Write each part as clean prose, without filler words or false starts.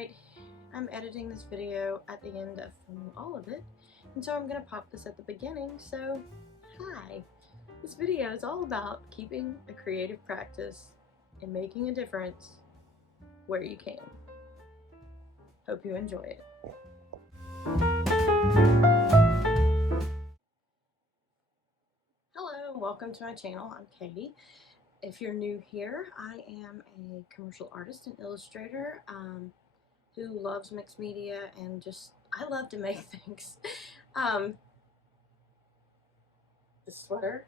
Alright, I'm editing this video at the end of filming all of it, and so I'm going to pop this at the beginning. So, hi! This video is all about keeping a creative practice and making a difference where you can. Hope you enjoy it. Hello, welcome to my channel. I'm Katie. If you're new here, I am a commercial artist and illustrator who loves mixed media and I love to make things. This sweater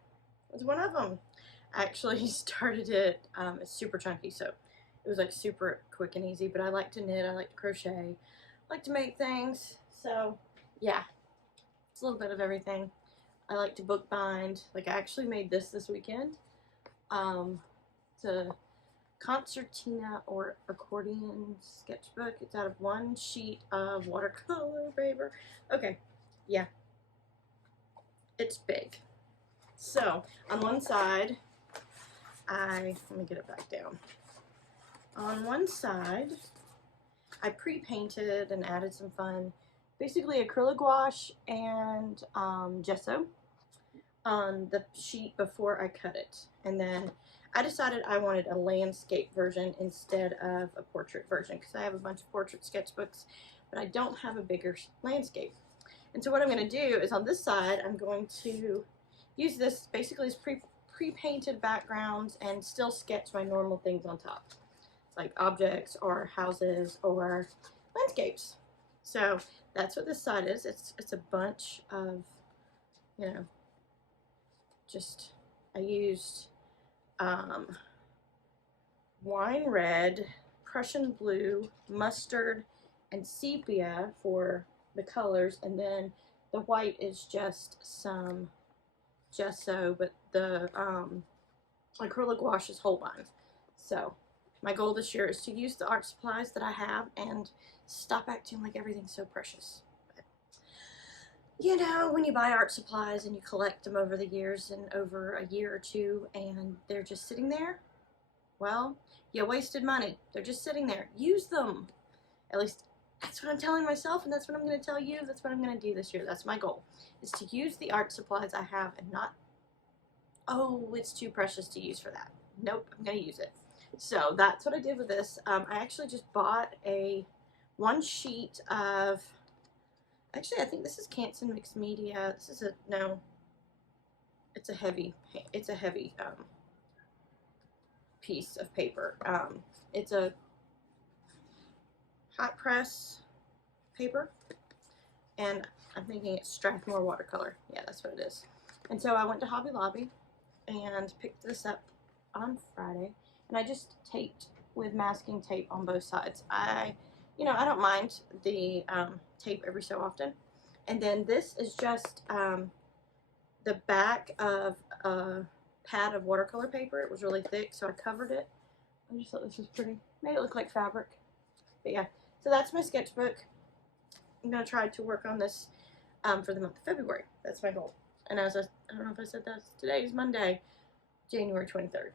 was one of them. I actually started it, it's super chunky, so it was like super quick and easy, but I like to knit, I like to crochet, I like to make things, so yeah, it's a little bit of everything. I like to bookbind. Like, I actually made this weekend. It's a concertina or accordion sketchbook. It's out of one sheet of watercolor paper. Okay, yeah, it's big. So on one side, let me get it back down. On one side, I pre-painted and added some fun, basically acrylic gouache and gesso on the sheet before I cut it. And then I decided I wanted a landscape version instead of a portrait version, because I have a bunch of portrait sketchbooks, but I don't have a bigger landscape. And so what I'm going to do is on this side, I'm going to use this basically as pre-painted backgrounds and still sketch my normal things on top, like objects or houses or landscapes. So that's what this side is. It's a bunch of, you know, I used wine red, Prussian blue, mustard, and sepia for the colors, and then the white is just some gesso, but the acrylic gouache is Holbein. So my goal this year is to use the art supplies that I have and stop acting like everything's so precious. You know, when you buy art supplies and you collect them over the years and over a year or two and they're just sitting there, well, you wasted money. They're just sitting there. Use them. At least that's what I'm telling myself, and that's what I'm going to tell you. That's what I'm going to do this year. That's my goal, is to use the art supplies I have and not, oh, it's too precious to use for that. Nope, I'm going to use it. So that's what I did with this. I actually just bought one sheet of, actually, I think this is Canson Mixed Media. This is no, it's a heavy piece of paper. It's a hot press paper, and I'm thinking it's Strathmore watercolor. Yeah, that's what it is. And so I went to Hobby Lobby and picked this up on Friday, and I just taped with masking tape on both sides. I don't mind the tape every so often. And then this is just the back of a pad of watercolor paper. It was really thick, so I covered it. I just thought this was pretty. Made it look like fabric. But yeah, so that's my sketchbook. I'm going to try to work on this for the month of February. That's my goal. And I don't know if I said that, today is Monday, January 23rd.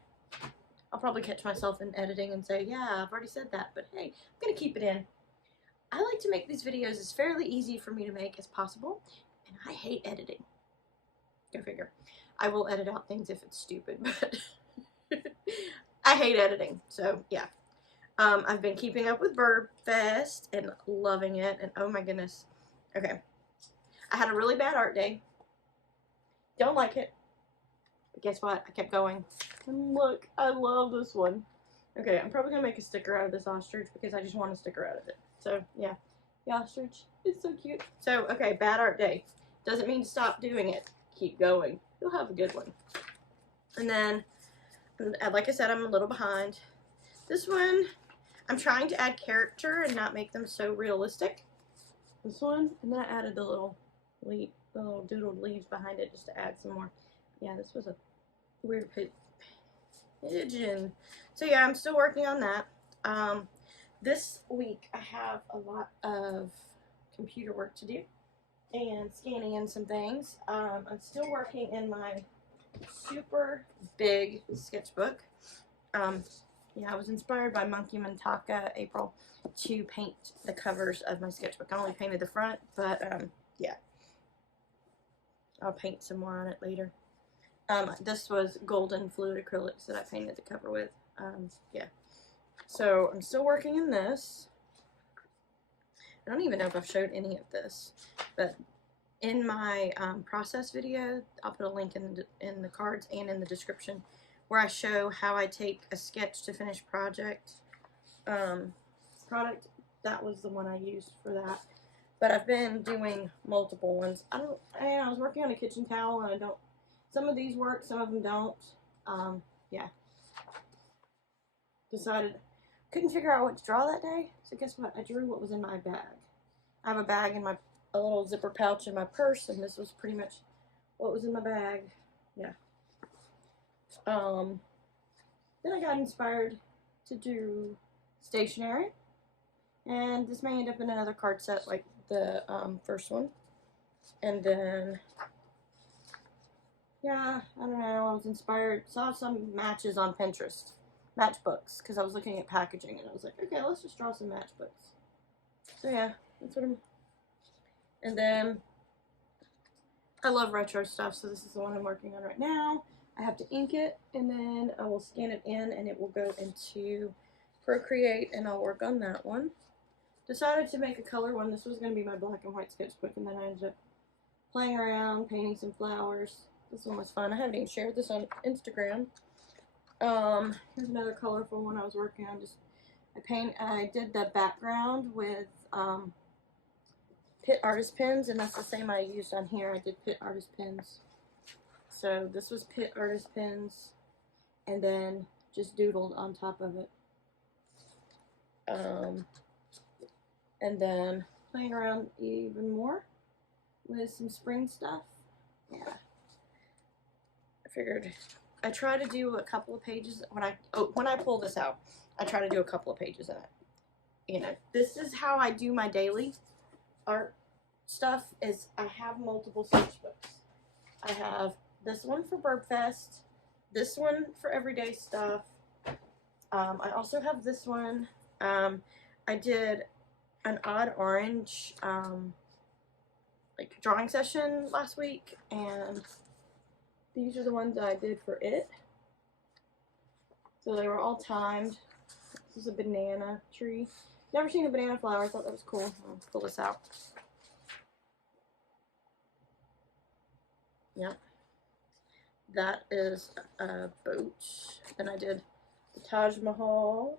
I'll probably catch myself in editing and say, yeah, I've already said that, but hey, I'm going to keep it in. I like to make these videos as fairly easy for me to make as possible, and I hate editing. Go figure. I will edit out things if it's stupid, but I hate editing, so yeah. I've been keeping up with Bird Fest and loving it, and oh my goodness. Okay. I had a really bad art day. Don't like it. But guess what? I kept going. And look, I love this one. Okay, I'm probably going to make a sticker out of this ostrich because I just want a sticker out of it. So, yeah. The ostrich is so cute. So, okay, bad art day. Doesn't mean to stop doing it. Keep going. You'll have a good one. And then, like I said, I'm a little behind. This one, I'm trying to add character and not make them so realistic. This one, and then I added the little doodled leaves behind it just to add some more. Yeah, this was a weird pigeon. So yeah, I'm still working on that. This week I have a lot of computer work to do and scanning in some things. I'm still working in my super big sketchbook. yeah, I was inspired by Monkey Mintaka April to paint the covers of my sketchbook. I only painted the front, but yeah, I'll paint some more on it later. This was golden fluid acrylics that I painted the cover with. Yeah, so I'm still working in this. I don't even know if I've showed any of this, but in my process video, I'll put a link in the cards and in the description where I show how I take a sketch to finished product. That was the one I used for that. But I've been doing multiple ones. I was working on a kitchen towel, and some of these work, some of them don't. Yeah. Couldn't figure out what to draw that day, so guess what? I drew what was in my bag. I have a bag in a little zipper pouch in my purse, and this was pretty much what was in my bag. Yeah. Then I got inspired to do stationery, and this may end up in another card set like the first one. And then, yeah, I don't know, I was inspired, saw some matches on Pinterest, matchbooks, because I was looking at packaging, and I was like, okay, let's just draw some matchbooks. So yeah, that's what and then, I love retro stuff, so this is the one I'm working on right now. I have to ink it, and then I will scan it in, and it will go into Procreate, and I'll work on that one. Decided to make a color one. This was going to be my black and white sketchbook, and then I ended up playing around, painting some flowers. This one was fun. I haven't even shared this on Instagram. Here's another colorful one I was working on. I did the background with Pitt Artist Pens, and that's the same I used on here. I did Pitt Artist Pens. So this was Pitt Artist Pens, and then just doodled on top of it. And then playing around even more with some spring stuff. Yeah. I figured I try to do a couple of pages when I pull this out. I try to do a couple of pages in it. You know, this is how I do my daily art stuff. Is I have multiple sketchbooks. I have this one for BurbFest, this one for everyday stuff. I also have this one. I did an Odd Orange like drawing session last week, and these are the ones that I did for it. So they were all timed. This is a banana tree. Never seen a banana flower. I thought that was cool. I'll pull this out. Yep. That is a boat. Then I did the Taj Mahal.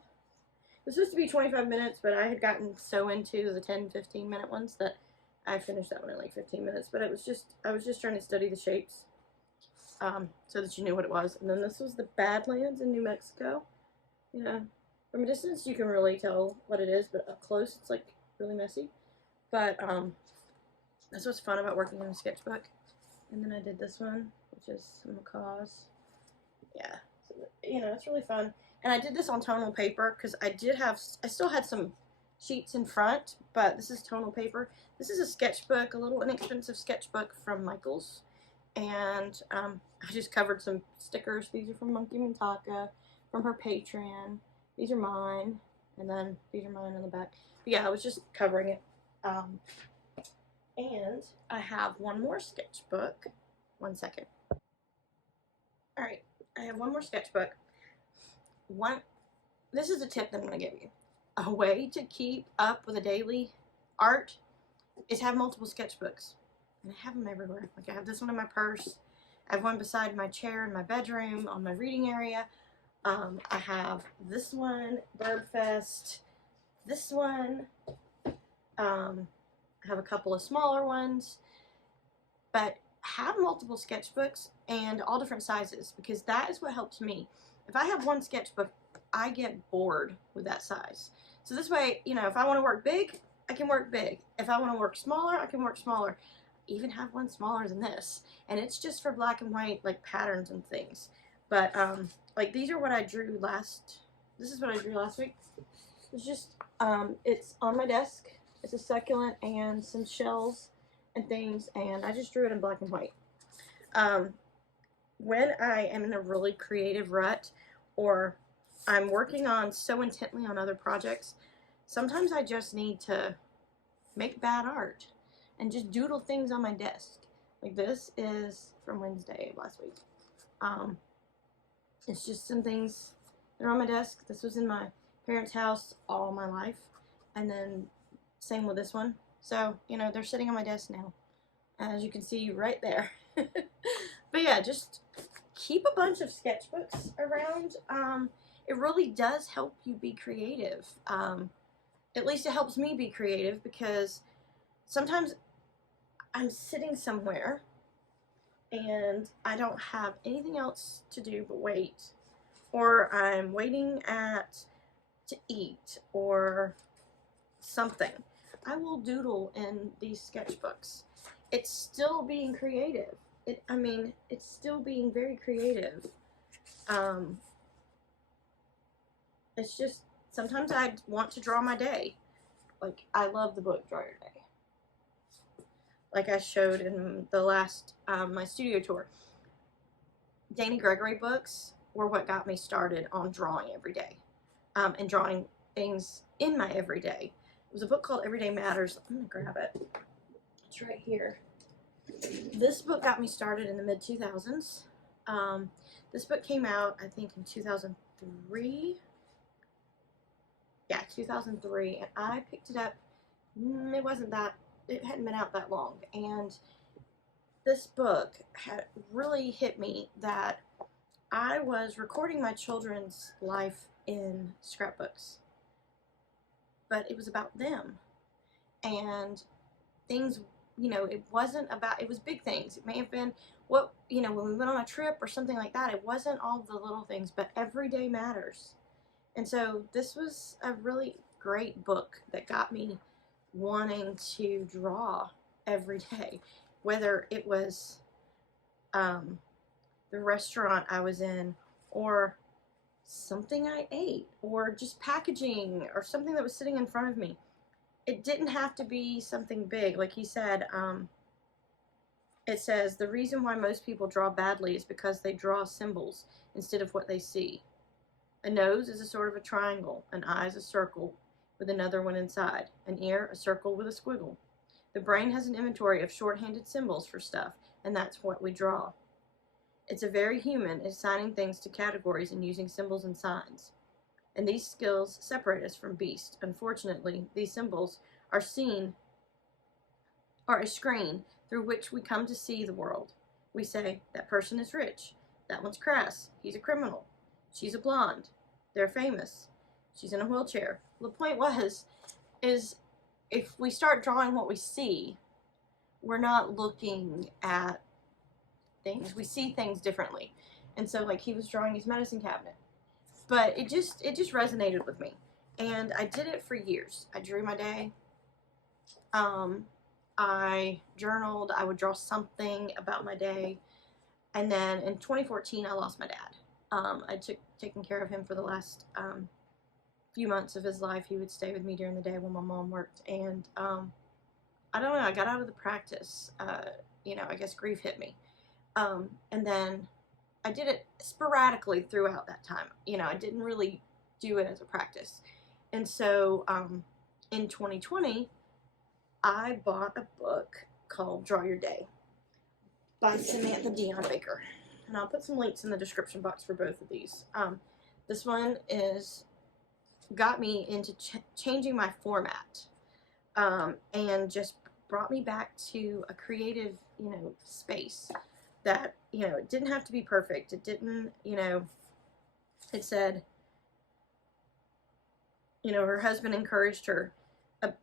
It was supposed to be 25 minutes, but I had gotten so into the 10-15 minute ones that I finished that one in like 15 minutes. But I was just trying to study the shapes so that you knew what it was. And then this was the Badlands in New Mexico. You know, from a distance you can really tell what it is, but up close it's like really messy. But that's what's fun about working in a sketchbook. And then I did this one, which is some macaws. Yeah, so, you know, it's really fun. And I did this on tonal paper because I still had some sheets in front, but this is tonal paper. This is a sketchbook, a little inexpensive sketchbook from Michaels. And I just covered some stickers. These are from Monkey Mintaka, from her Patreon. These are mine, and then these are mine on the back. But yeah, I was just covering it. And I have one more sketchbook. 1 second. Alright, I have one more sketchbook. This is a tip that I'm going to give you. A way to keep up with a daily art is have multiple sketchbooks. And I have them everywhere. Like I have this one in my purse. I have one beside my chair in my bedroom on my reading area. I have this one, BurbFest. This one. I have a couple of smaller ones. But have multiple sketchbooks and all different sizes, because that is what helps me. If I have one sketchbook, I get bored with that size. So this way, you know, if I want to work big, I can work big. If I want to work smaller, I can work smaller. I even have one smaller than this, and it's just for black and white like patterns and things. But like these are what I drew this is what I drew last week. It's just it's on my desk. It's a succulent and some shells and things, and I just drew it in black and white. When I am in a really creative rut or I'm working on so intently on other projects, sometimes I just need to make bad art and just doodle things on my desk. Like this is from Wednesday of last week. It's just some things that are on my desk. This was in my parents' house all my life. And then same with this one. So, you know, they're sitting on my desk now, as you can see right there. But yeah, just keep a bunch of sketchbooks around. It really does help you be creative. At least it helps me be creative, because sometimes I'm sitting somewhere and I don't have anything else to do but wait, or I'm waiting to eat or something. I will doodle in these sketchbooks. It's still being creative. It's still being very creative. It's just, sometimes I want to draw my day. Like, I love the book Draw Your Day. Like I showed in the last, my studio tour. Danny Gregory books were what got me started on drawing every day, and drawing things in my everyday. It was a book called Everyday Matters. I'm gonna grab it. It's right here. This book got me started in the mid-2000s. This book came out, I think, in 2003. Yeah, 2003, and I picked it up. It hadn't been out that long, and this book had really hit me that I was recording my children's life in scrapbooks, but it was about them, and things, you know, it was big things. It may have been when we went on a trip or something like that. It wasn't all the little things, but everyday matters. And so this was a really great book that got me wanting to draw every day, whether it was the restaurant I was in, or something I ate, or just packaging, or something that was sitting in front of me. It didn't have to be something big. Like he said, it says, the reason why most people draw badly is because they draw symbols instead of what they see. A nose is a sort of a triangle, an eye is a circle with another one inside, an ear a circle with a squiggle. The brain has an inventory of shorthanded symbols for stuff, and that's what we draw. It's a very human, assigning things to categories and using symbols and signs. And these skills separate us from beasts. Unfortunately, these symbols are a screen through which we come to see the world. We say, that person is rich, that one's crass, he's a criminal, she's a blonde, they're famous, she's in a wheelchair. The point is if we start drawing what we see, we're not looking at things. We see things differently. And so, like, he was drawing his medicine cabinet. But it just resonated with me. And I did it for years. I drew my day. I journaled. I would draw something about my day. And then in 2014, I lost my dad. I taken care of him for the last few months of his life. He would stay with me during the day when my mom worked. And I don't know, I got out of the practice. I guess grief hit me. And then I did it sporadically throughout that time. I didn't really do it as a practice. And so in 2020, I bought a book called Draw Your Day by Samantha Dion Baker. And I'll put some links in the description box for both of these. This one got me into changing my format, and just brought me back to a creative, space that, it didn't have to be perfect. It didn't, it said, her husband encouraged her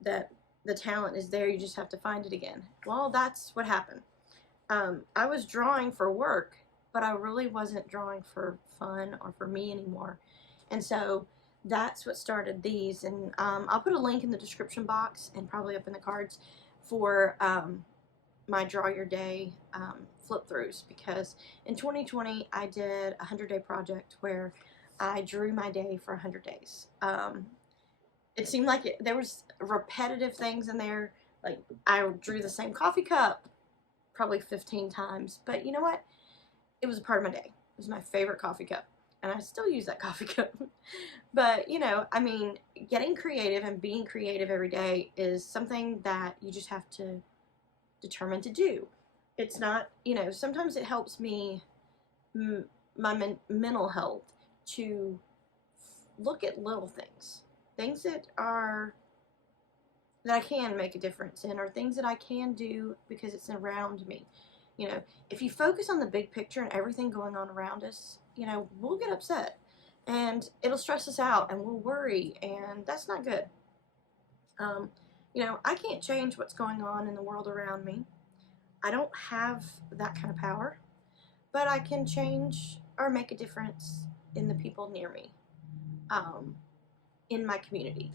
that the talent is there, you just have to find it again. Well, that's what happened. I was drawing for work, but I really wasn't drawing for fun or for me anymore. And so that's what started these. And I'll put a link in the description box and probably up in the cards for my Draw Your Day flip throughs, because in 2020 I did a 100-day project where I drew my day for 100 days. It seemed like there was repetitive things in there. Like, I drew the same coffee cup probably 15 times, but you know what? It was a part of my day. It was my favorite coffee cup. and I still use that coffee cup. But, you know, I mean, getting creative and being creative every day is something that you just have to determine to do. It's not, you know, sometimes it helps me, my mental health, to look at little things, things that are, that I can make a difference in, or things that I can do because it's around me. You know, if you focus on the big picture and everything going on around us, you know, we'll get upset and it'll stress us out and we'll worry, and that's not good. You know, I can't change what's going on in the world around me. I don't have that kind of power, but I can change or make a difference in the people near me, um, in my community,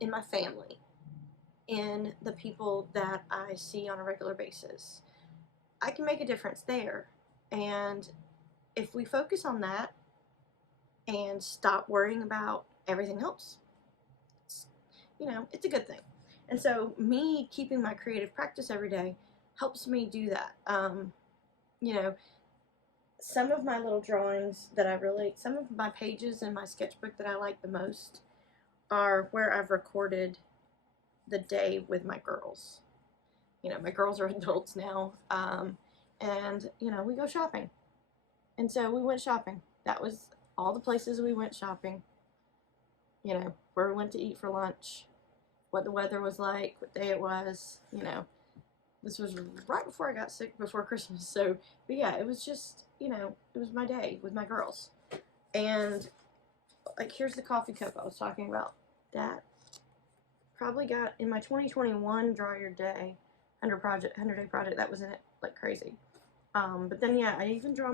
in my family, in the people that I see on a regular basis. I can make a difference there. And if we focus on that and stop worrying about everything else, you know, it's a good thing. And so me keeping my creative practice every day helps me do that. You know, some of my little drawings that I really, some of my pages in my sketchbook that I like the most are where I've recorded the day with my girls. You know, my girls are adults now, and, you know, we go shopping. And so we went shopping. That was all the places we went shopping. You know, where we went to eat for lunch, what the weather was like, what day it was, you know. This was right before I got sick, before Christmas. So, but yeah, it was just, you know, it was my day with my girls. And, like, here's the coffee cup I was talking about. That probably got, in my 2021 Draw Your Day 100-day project, that was in it like crazy. But then, yeah, I even draw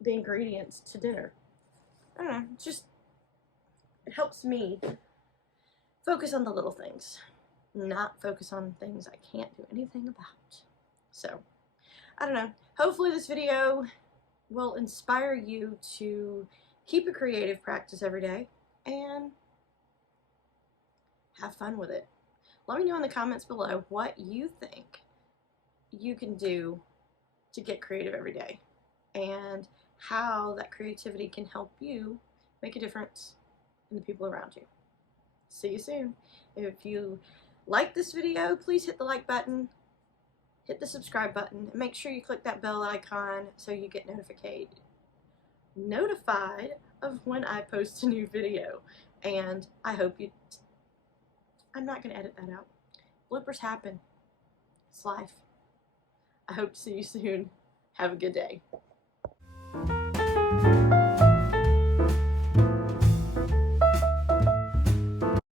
the ingredients to dinner. I don't know, it's just, it helps me focus on the little things, not focus on things I can't do anything about. So, I don't know. Hopefully this video will inspire you to keep a creative practice every day and have fun with it. Let me know in the comments below what you think you can do to get creative every day and how that creativity can help you make a difference in the people around you. See you soon. If you like this video, please hit the like button, hit the subscribe button, and make sure you click that bell icon so you get notified of when I post a new video. And I hope you, I'm not going to edit that out. Bloopers happen. It's life. I hope to see you soon. Have a good day.